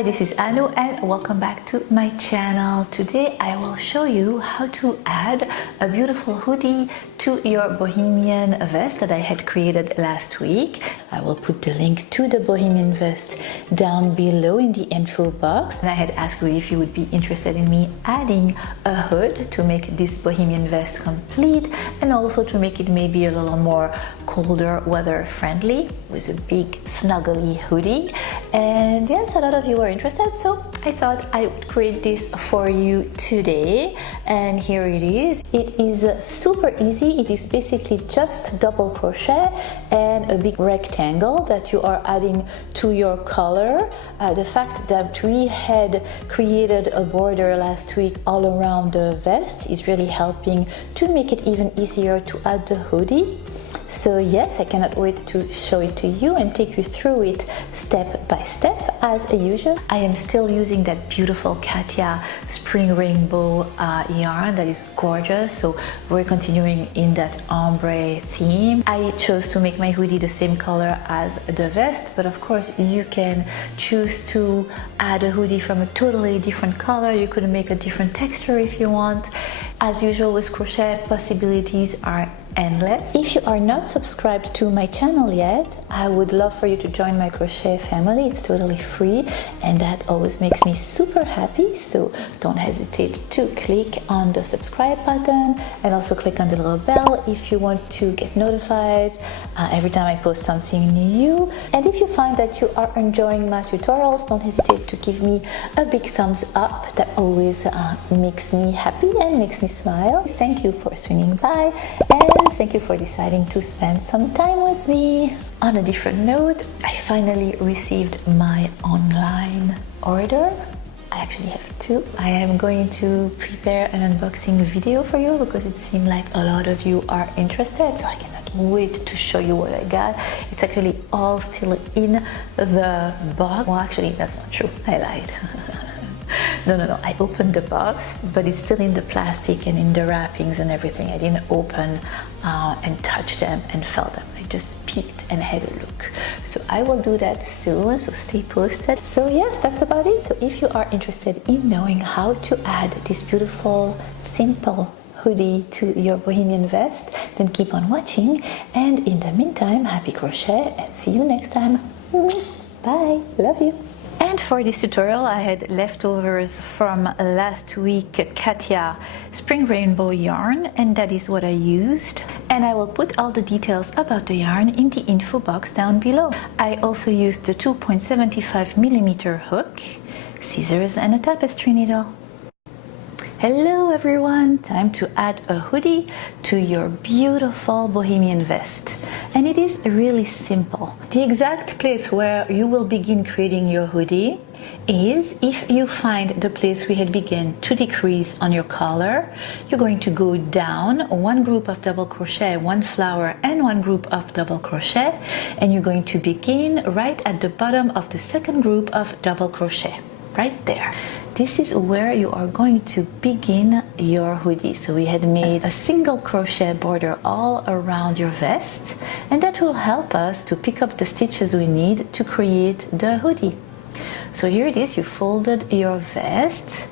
Hi, this is Anu and welcome back to my channel. Today I will show you how to add a beautiful hoodie to your Bohemian Vest that I had created last week. I will put the link to the Bohemian Vest down below in the info box. And I had asked you if you would be interested in me adding a hood to make this Bohemian Vest complete and also to make it maybe a little more colder weather friendly with a big snuggly hoodie. And yes, a lot of you were interested, so I thought I would create this for you today. And here it is. It is super easy. It is basically just double crochet and a big rectangle that you are adding to your color. The fact that we had created a border last week all around the vest is really helping to make it even easier to add the hoodie. So yes, I cannot wait to show it to you and take you through it step by step as usual. I am still using that beautiful Katia spring rainbow yarn that is gorgeous, so we're continuing in that ombre theme. I chose to make my hoodie the same color as the vest, but of course you can choose to add a hoodie from a totally different color. You could make a different texture if you want. As usual with crochet, possibilities are endless. If you are not subscribed to my channel yet, I would love for you to join my crochet family. It's totally free and that always makes me super happy, so don't hesitate to click on the subscribe button and also click on the little bell if you want to get notified every time I post something new. And if you find that you are enjoying my tutorials, don't hesitate to give me a big thumbs up. That always makes me happy and makes me smile. Thank you for swinging by and thank you for deciding to spend some time with me. On a different note, I finally received my online order. I actually have two. I am going to prepare an unboxing video for you because it seemed like a lot of you are interested, so I cannot wait to show you what I got. It's actually all still in the box. Well, actually, that's not true. I lied. No, I opened the box, but it's still in the plastic and in the wrappings and everything. I didn't open and touch them and felt them. I just peeked and had a look. So I will do that soon, so stay posted. So yes, that's about it. So if you are interested in knowing how to add this beautiful, simple hoodie to your Bohemian Vest, then keep on watching. And in the meantime, happy crochet and see you next time. Bye, love you. And for this tutorial I had leftovers from last week Katia spring rainbow yarn, and that is what I used. And I will put all the details about the yarn in the info box down below. I also used the 2.75mm hook, scissors and a tapestry needle. Hello everyone! Time to add a hoodie to your beautiful Bohemian Vest. And it is really simple. The exact place where you will begin creating your hoodie is if you find the place we had begun to decrease on your collar. You're going to go down one group of double crochet, one flower and one group of double crochet, and you're going to begin right at the bottom of the second group of double crochet, right there. This is where you are going to begin your hoodie. So we had made a single crochet border all around your vest, and that will help us to pick up the stitches we need to create the hoodie. So here it is, you folded your vest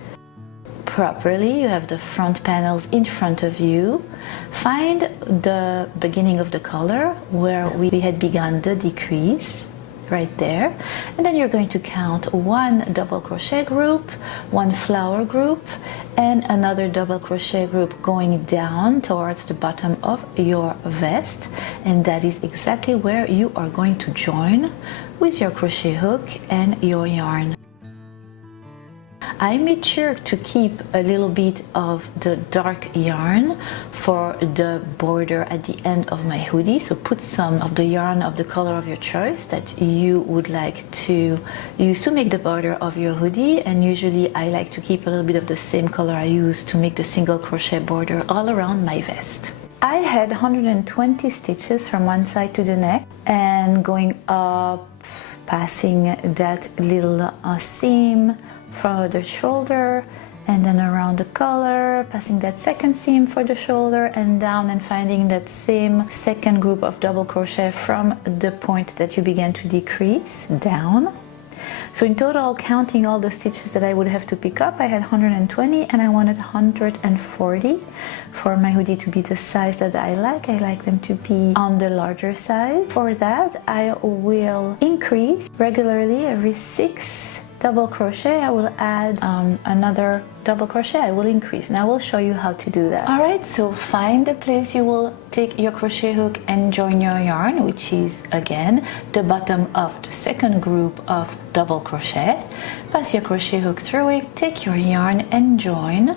properly, you have the front panels in front of you. Find the beginning of the collar where we had begun the decrease, right there, and then you're going to count one double crochet group, one flower group, and another double crochet group going down towards the bottom of your vest, and that is exactly where you are going to join with your crochet hook and your yarn. I made sure to keep a little bit of the dark yarn for the border at the end of my hoodie, so put some of the yarn of the color of your choice that you would like to use to make the border of your hoodie. And usually I like to keep a little bit of the same color I use to make the single crochet border all around my vest. I had 120 stitches from one side to the neck, and going up, passing that little seam for the shoulder, and then around the collar, passing that second seam for the shoulder and down, and finding that same second group of double crochet from the point that you began to decrease down. So in total, counting all the stitches that I would have to pick up, I had 120 and I wanted 140 for my hoodie to be the size that I like. I like them to be on the larger size. For that, I will increase regularly every 6 double crochet. I will add another double crochet. I will increase, and I will show you how to do that. All right, so find a place you will take your crochet hook and join your yarn, which is again the bottom of the second group of double crochet. Pass your crochet hook through it, take your yarn and join.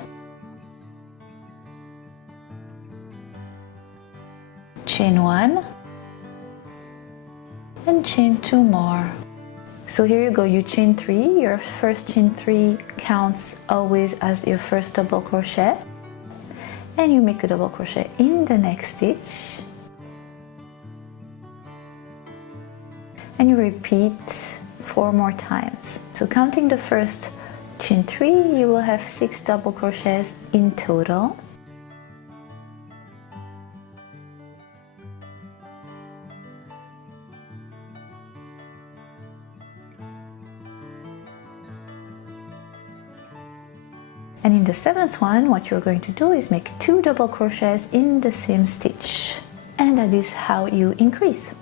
Chain 1 and chain 2 more. So here you go, you chain 3, your first chain 3 counts always as your first double crochet, and you make a double crochet in the next stitch, and you repeat 4 more times. So counting the first chain 3, you will have 6 double crochets in total. And in the 7th one, what you're going to do is make 2 double crochets in the same stitch. And that is how you increase.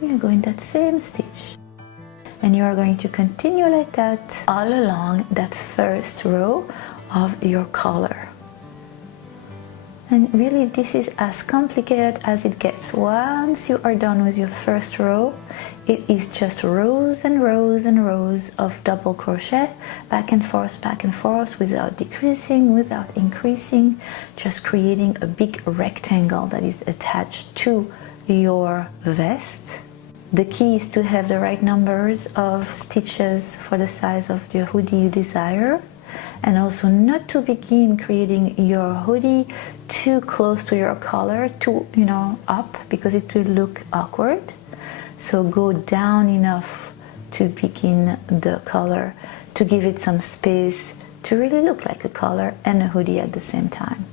You go in that same stitch. And you are going to continue like that all along that first row of your collar. And really this is as complicated as it gets. Once you are done with your first row, it is just rows and rows and rows of double crochet, back and forth, without decreasing, without increasing, just creating a big rectangle that is attached to your vest. The key is to have the right numbers of stitches for the size of your hoodie you desire, and also not to begin creating your hoodie too close to your collar, too up, because it will look awkward. So go down enough to begin the collar, to give it some space to really look like a collar and a hoodie at the same time.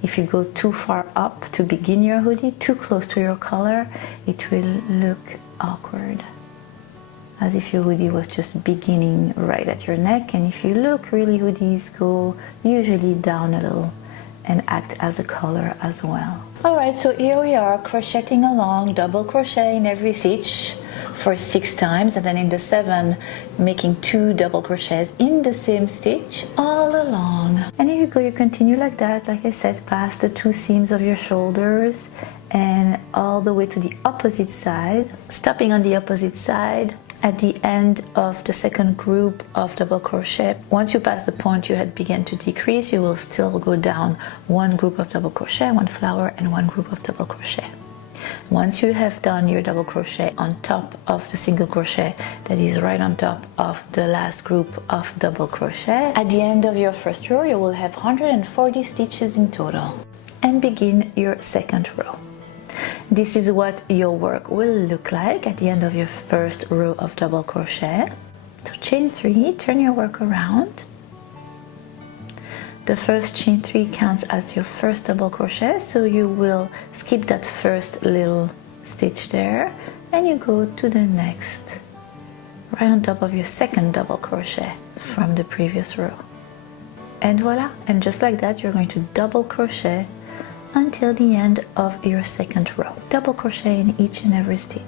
If you go too far up to begin your hoodie, too close to your collar, it will look awkward, as if your hoodie was just beginning right at your neck. And if you look, really hoodies go usually down a little and act as a collar as well. Alright, so here we are crocheting along, double crochet in every stitch for 6 times, and then in the 7 making 2 double crochets in the same stitch all along. And here you go, you continue like that, like I said, past the 2 seams of your shoulders and all the way to the opposite side, stopping on the opposite side at the end of the second group of double crochet. Once you pass the point you had begun to decrease, you will still go down 1 group of double crochet, 1 flower, and 1 group of double crochet. Once you have done your double crochet on top of the single crochet that is right on top of the last group of double crochet, at the end of your first row you will have 140 stitches in total, and begin your second row. This is what your work will look like at the end of your first row of double crochet. So chain 3, turn your work around. The first chain 3 counts as your first double crochet, so you will skip that first little stitch there and you go to the next, right on top of your second double crochet from the previous row. And voila, and just like that you're going to double crochet until the end of your second row. Double crochet in each and every stitch.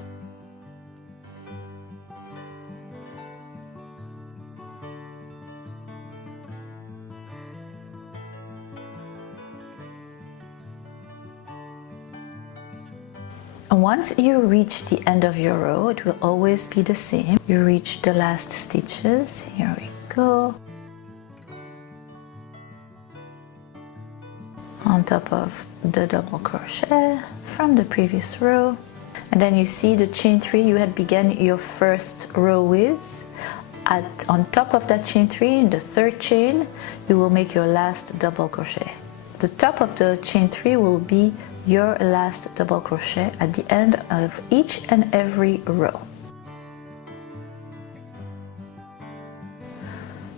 Once you reach the end of your row, it will always be the same. You reach the last stitches. Here we go. On top of the double crochet from the previous row, and then you see the chain 3 you had begun your first row with. On top of that chain 3, in the third chain, you will make your last double crochet. The top of the chain 3 will be your last double crochet at the end of each and every row.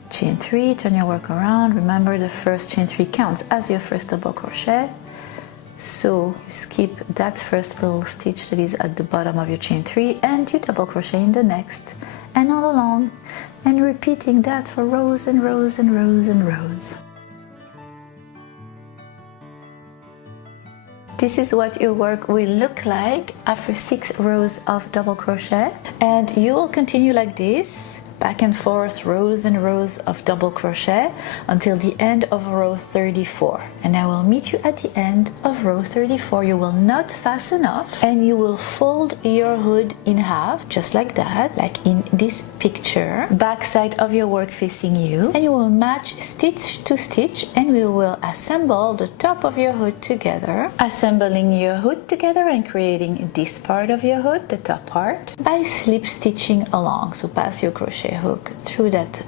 Chain 3, turn your work around. Remember, the first chain 3 counts as your first double crochet, so you skip that first little stitch that is at the bottom of your chain 3 and you double crochet in the next, and all along, and repeating that for rows and rows and rows and rows. This is what your work will look like after 6 rows of double crochet, and you will continue like this, back and forth, rows and rows of double crochet until the end of row 34. And I will meet you at the end of row 34. You will not fasten up, and you will fold your hood in half, just like that, like in this picture, back side of your work facing you, and you will match stitch to stitch, and we will assemble the top of your hood together, assembling your hood together and creating this part of your hood, the top part, by slip stitching along. So pass your crochet hook through that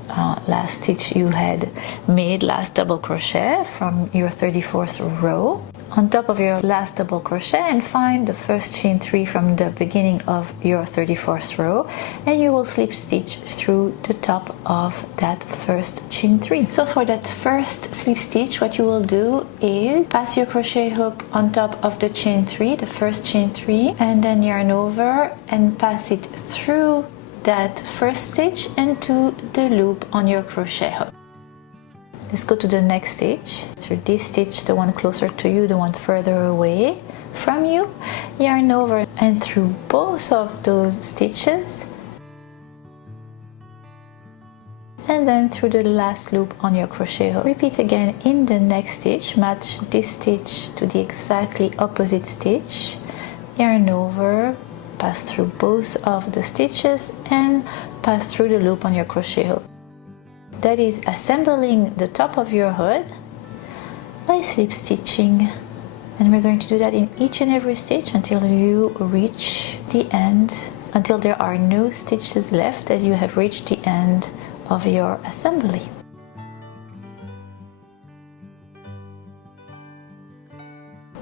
last stitch you had made last double crochet from your 34th row on top of your last double crochet, and find the first chain 3 from the beginning of your 34th row, and you will slip stitch through the top of that first chain 3. So for that first slip stitch, what you will do is pass your crochet hook on top of the chain 3, the first chain 3, and then yarn over and pass it through that first stitch into the loop on your crochet hook. Let's go to the next stitch. Through this stitch, the one closer to you, the one further away from you, yarn over and through both of those stitches, and then through the last loop on your crochet hook. Repeat again in the next stitch, match this stitch to the exactly opposite stitch, yarn over, pass through both of the stitches and pass through the loop on your crochet hook. That is assembling the top of your hood by slip stitching, and we're going to do that in each and every stitch until you reach the end, until there are no stitches left, that you have reached the end of your assembly.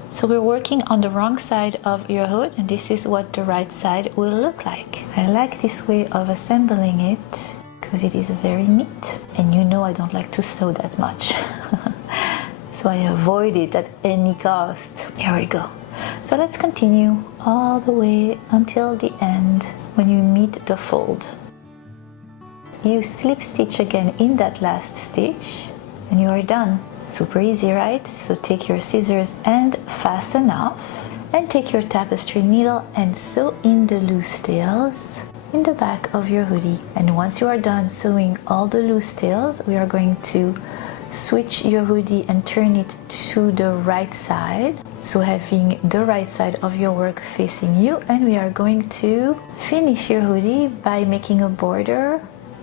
So we're working on the wrong side of your hood, and this is what the right side will look like. I like this way of assembling it because it is very neat, and you know I don't like to sew that much. So I avoid it at any cost. Here we go. So let's continue all the way until the end when you meet the fold. You slip stitch again in that last stitch and you are done. Super easy, right? So take your scissors and fasten off, and take your tapestry needle and sew in the loose tails in the back of your hoodie. And once you are done sewing all the loose tails, we are going to switch your hoodie and turn it to the right side, so having the right side of your work facing you, and we are going to finish your hoodie by making a border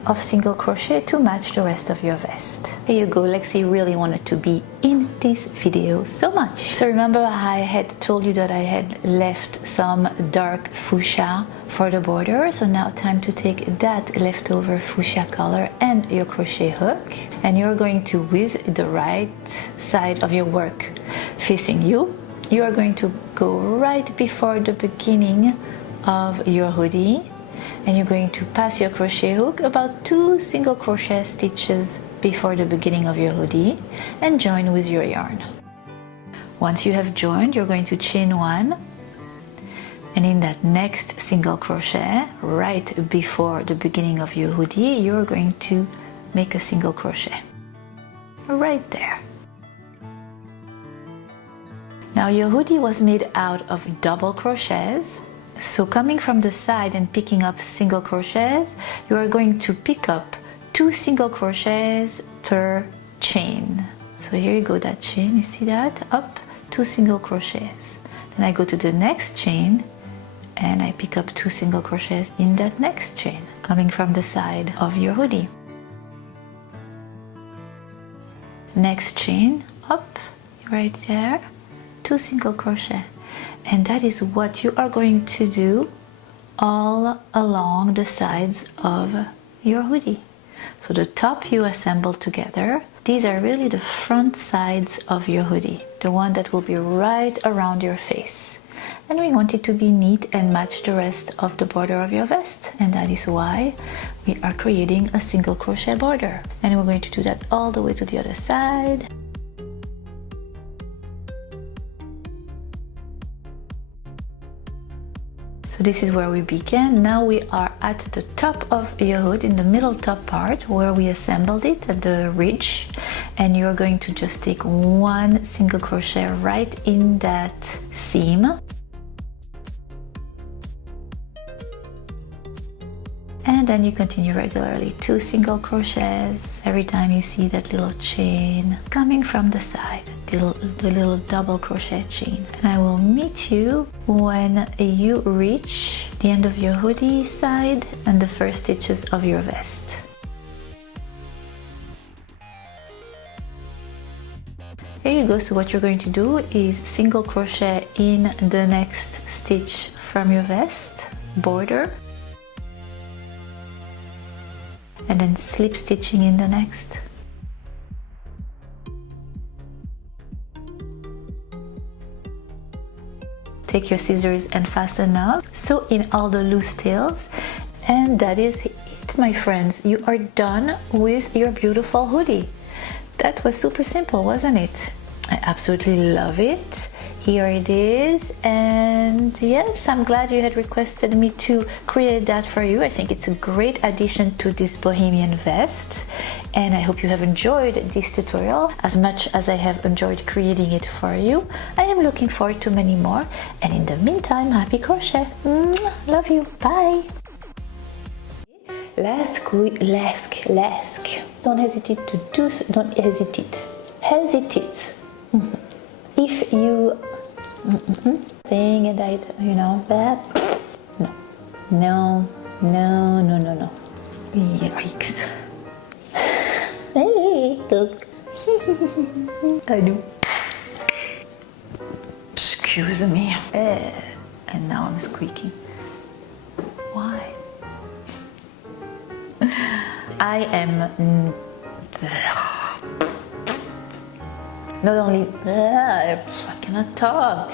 of single crochet to match the rest of your vest. Here you go, Lexi really wanted to be in this video so much. So remember I had told you that I had left some dark fuchsia for the border, so now time to take that leftover fuchsia color and your crochet hook, and you're going to, with the right side of your work facing you, you are going to go right before the beginning of your hoodie, and you're going to pass your crochet hook about 2 single crochet stitches before the beginning of your hoodie and join with your yarn. Once you have joined, you're going to chain 1, and in that next single crochet right before the beginning of your hoodie, you're going to make a single crochet right there. Now your hoodie was made out of double crochets. So coming from the side and picking up single crochets, you are going to pick up 2 single crochets per chain. So here you go, that chain, you see that? Up 2 single crochets. Then I go to the next chain and I pick up 2 single crochets in that next chain, coming from the side of your hoodie. Next chain, up, right there, 2 single crochet. And that is what you are going to do all along the sides of your hoodie. So the top you assemble together. These are really the front sides of your hoodie, the one that will be right around your face. And we want it to be neat and match the rest of the border of your vest, and that is why we are creating a single crochet border. And we're going to do that all the way to the other side. So this is where we began. Now we are at the top of your hood, in the middle top part where we assembled it at the ridge, and you're going to just take one single crochet right in that seam. And then you continue regularly, 2 single crochets every time you see that little chain coming from the side, the little double crochet chain. And I will meet you when you reach the end of your hoodie side and the first stitches of your vest. Here you go. So what you're going to do is single crochet in the next stitch from your vest border, and then slip stitching in the next. Take your scissors and fasten up, sew in all the loose tails, and that is it, my friends. You are done with your beautiful hoodie. That was super simple, wasn't it? I absolutely love it. Here it is, and yes, I'm glad you had requested me to create that for you. I think it's a great addition to this Bohemian vest, and I hope you have enjoyed this tutorial as much as I have enjoyed creating it for you. I am looking forward to many more, and in the meantime, happy crochet. Love you. Bye. Don't hesitate to do so. Don't hesitate. If you thing and I, you know, that no. Yikes. Hey, look. I do. Excuse me. And now I'm squeaking. Why? I am not only I cannot talk.